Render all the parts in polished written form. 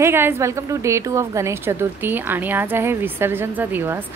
हे guys, welcome to day 2 of Ganesh Chaturthi आणि आज आहे विसर्जनचा दिवस।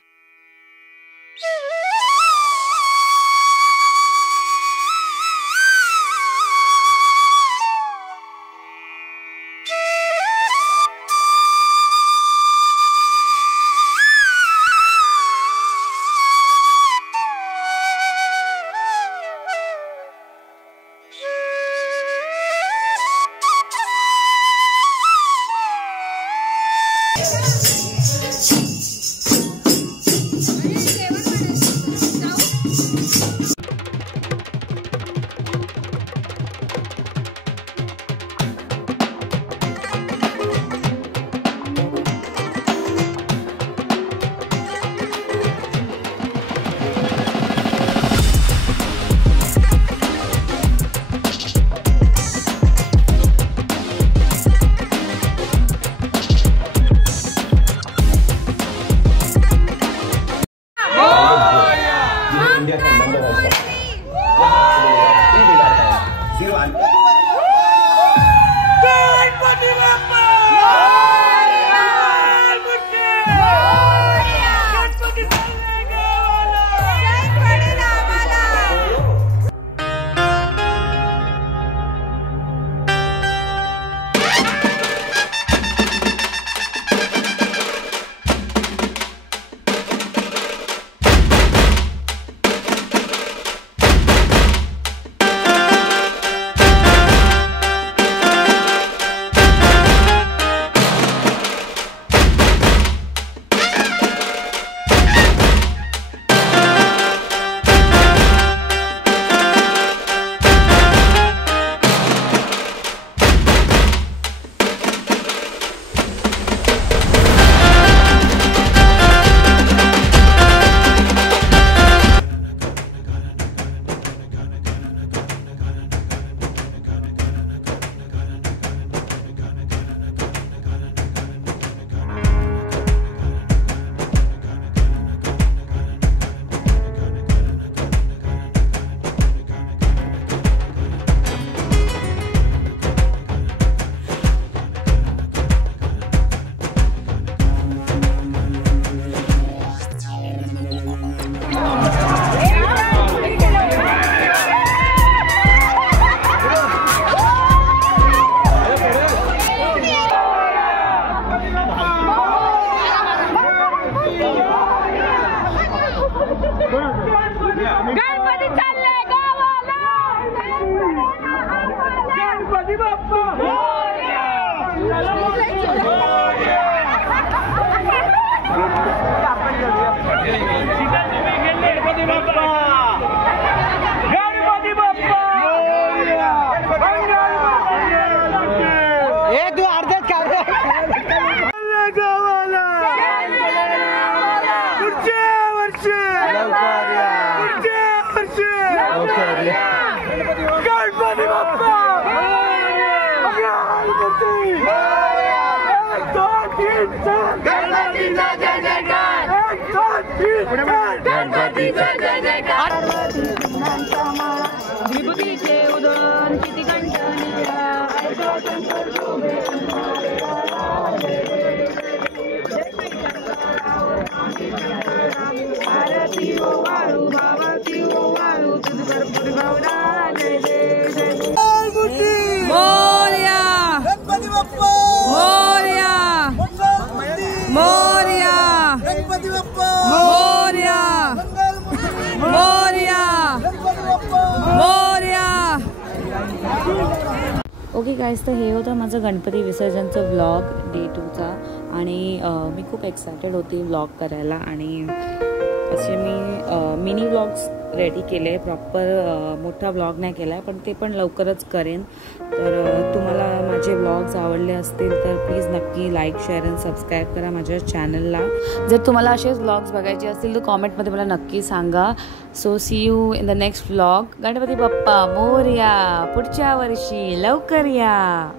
ओके गाइस, तर हे होतं माझं गणपती विसर्जनचं व्लॉग डे 2चा आणि मी खूप एक्सायटेड होती व्लॉग करायला आणि असे मी मिनी व्लॉग्स रेडी केले। प्रॉपर मोठा व्लॉग नाही केला आहे, पण ते पण लवकरच करेन। तर तुम्हाला माझे व्लॉग्स आवडले असतील तर प्लीज नक्की लाईक, शेअर आणि सबस्क्राईब करा माझ्या चॅनलला। जर तुम्हाला असेच व्लॉग्स बघायचे असतील तर कॉमेंटमध्ये मला नक्की सांगा। So see you in the next vlog. Ganpati Bappa Morya, पुढच्या वर्षी लवकर या।